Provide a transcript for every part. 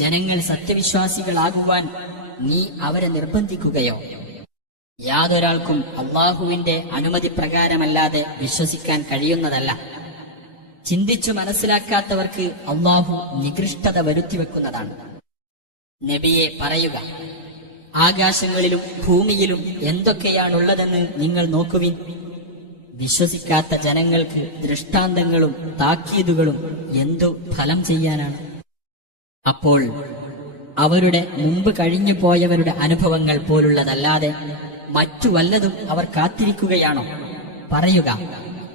ജനങ്ങൾ സത്യവിശ്വാസികളാകുവാൻ നീ അവരെ നിർബന്ധിക്കുകയോ? യാതൊരാൾക്കും അള്ളാഹുവിന്റെ അനുമതി പ്രകാരമല്ലാതെ വിശ്വസിക്കാൻ കഴിയുന്നതല്ല. ചിന്തിച്ചു മനസ്സിലാക്കാത്തവർക്ക് അള്ളാഹു നികൃഷ്ടത വരുത്തിവെക്കുന്നതാണ്. നബിയെ പറയുക, ആകാശങ്ങളിലും ഭൂമിയിലും എന്തൊക്കെയാണുള്ളതെന്ന് നിങ്ങൾ നോക്കുവിൻ. വിശ്വസിക്കാത്ത ജനങ്ങൾക്ക് ദൃഷ്ടാന്തങ്ങളും താക്കീതുകളും എന്തു ഫലം ചെയ്യാനാണ്? അപ്പോൾ അവരുടെ മുമ്പ് കഴിഞ്ഞു പോയവരുടെ അനുഭവങ്ങൾ പോലുള്ളതല്ലാതെ മറ്റു വല്ലതും അവർ കാത്തിരിക്കുകയാണോ? പറയുക,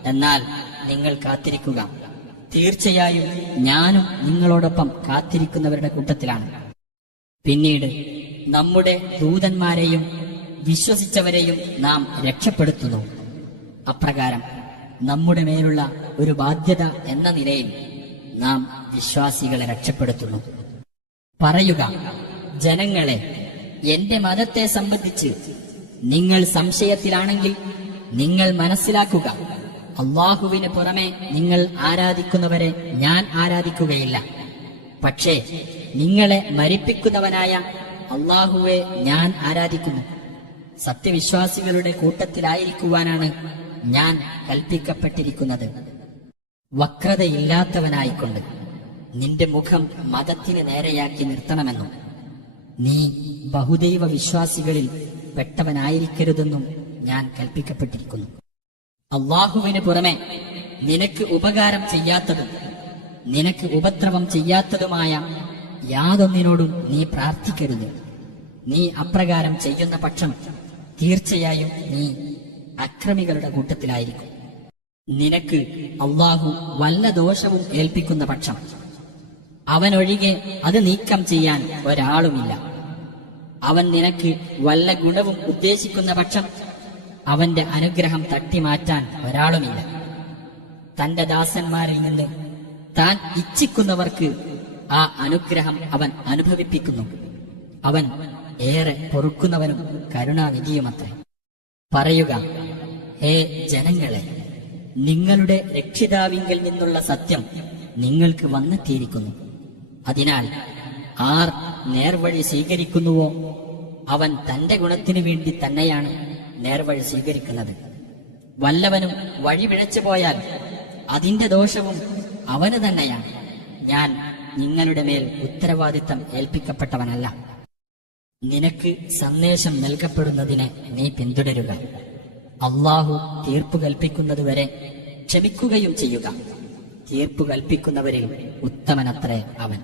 എന്നാൽ നിങ്ങൾ കാത്തിരിക്കുക. തീർച്ചയായും ഞാനും നിങ്ങളോടൊപ്പം കാത്തിരിക്കുന്നവരുടെ കൂട്ടത്തിലാണ്. പിന്നീട് നമ്മുടെ ദൂതന്മാരെയും വിശ്വസിച്ചവരെയും നാം രക്ഷപ്പെടുത്തുന്നു. അപ്രകാരം നമ്മുടെ മേലുള്ള ഒരു ബാധ്യത എന്ന നിലയിൽ നാം വിശ്വാസികളെ രക്ഷപ്പെടുത്തുന്നു. പറയുക, ജനങ്ങളെ, എന്റെ മതത്തെ സംബന്ധിച്ച് നിങ്ങൾ സംശയത്തിലാണെങ്കിൽ നിങ്ങൾ മനസ്സിലാക്കുക, അള്ളാഹുവിന് പുറമെ നിങ്ങൾ ആരാധിക്കുന്നവരെ ഞാൻ ആരാധിക്കുകയില്ല. പക്ഷേ നിങ്ങളെ മരിപ്പിക്കുന്നവനായ അള്ളാഹുവെ ഞാൻ ആരാധിക്കുന്നു. സത്യവിശ്വാസികളുടെ കൂട്ടത്തിലായിരിക്കുവാനാണ് ഞാൻ കൽപ്പിക്കപ്പെട്ടിരിക്കുന്നത്. വക്രതയില്ലാത്തവനായിക്കൊണ്ട് നിന്റെ മുഖം മതത്തിന് നേരെയാക്കി നിർത്തണമെന്നും നീ ബഹുദൈവ വിശ്വാസികളിൽ പെട്ടവനായിരിക്കരുതെന്നും ഞാൻ കൽപ്പിക്കപ്പെട്ടിരിക്കുന്നു. അള്ളാഹുവിന് പുറമെ നിനക്ക് ഉപകാരം ചെയ്യാത്തതും നിനക്ക് ഉപദ്രവം ചെയ്യാത്തതുമായ യാതൊന്നിനോടും നീ പ്രാർത്ഥിക്കരുത്. നീ അപ്രകാരം ചെയ്യുന്ന പക്ഷം തീർച്ചയായും നീ അക്രമികളുടെ കൂട്ടത്തിലായിരിക്കും. നിനക്ക് അള്ളാഹു വല്ല ദോഷവും ഏൽപ്പിക്കുന്ന പക്ഷം അവനൊഴികെ അത് നീക്കം ചെയ്യാൻ ഒരാളുമില്ല. അവൻ നിനക്ക് വല്ല ഗുണവും ഉദ്ദേശിക്കുന്ന പക്ഷം അവന്റെ അനുഗ്രഹം തട്ടിമാറ്റാൻ ഒരാളുമില്ല. തന്റെ ദാസന്മാരിൽ നിന്ന് താൻ ഇച്ഛിക്കുന്നവർക്ക് ആ അനുഗ്രഹം അവൻ അനുഭവിപ്പിക്കുന്നു. അവൻ ഏറെ പൊറുക്കുന്നവനും കരുണാനിധിയുമത്രേ. പറയുക, ഹേ ജനങ്ങളെ, നിങ്ങളുടെ രക്ഷിതാവിങ്കിൽ നിന്നുള്ള സത്യം നിങ്ങൾക്ക് വന്നെത്തിയിരിക്കുന്നു. അതിനാൽ ആർ നേർവഴി സ്വീകരിക്കുന്നുവോ അവൻ തന്റെ ഗുണത്തിനു വേണ്ടി തന്നെയാണ് നേർവഴി സ്വീകരിക്കുന്നത്. വല്ലവനും വഴി പിഴച്ചു പോയാൽ അതിന്റെ ദോഷവും അവന് തന്നെയാണ്. ഞാൻ നിങ്ങളുടെ മേൽ ഉത്തരവാദിത്തം ഏൽപ്പിക്കപ്പെട്ടവനല്ല. നിനക്ക് സന്ദേശം നൽകപ്പെടുന്നതിനെ നീ പിന്തുടരുക. അള്ളാഹു തീർപ്പു കൽപ്പിക്കുന്നതുവരെ ക്ഷമിക്കുകയും ചെയ്യുക. തീർപ്പു കൽപ്പിക്കുന്നവരിൽ ഉത്തമനത്രേ അവൻ.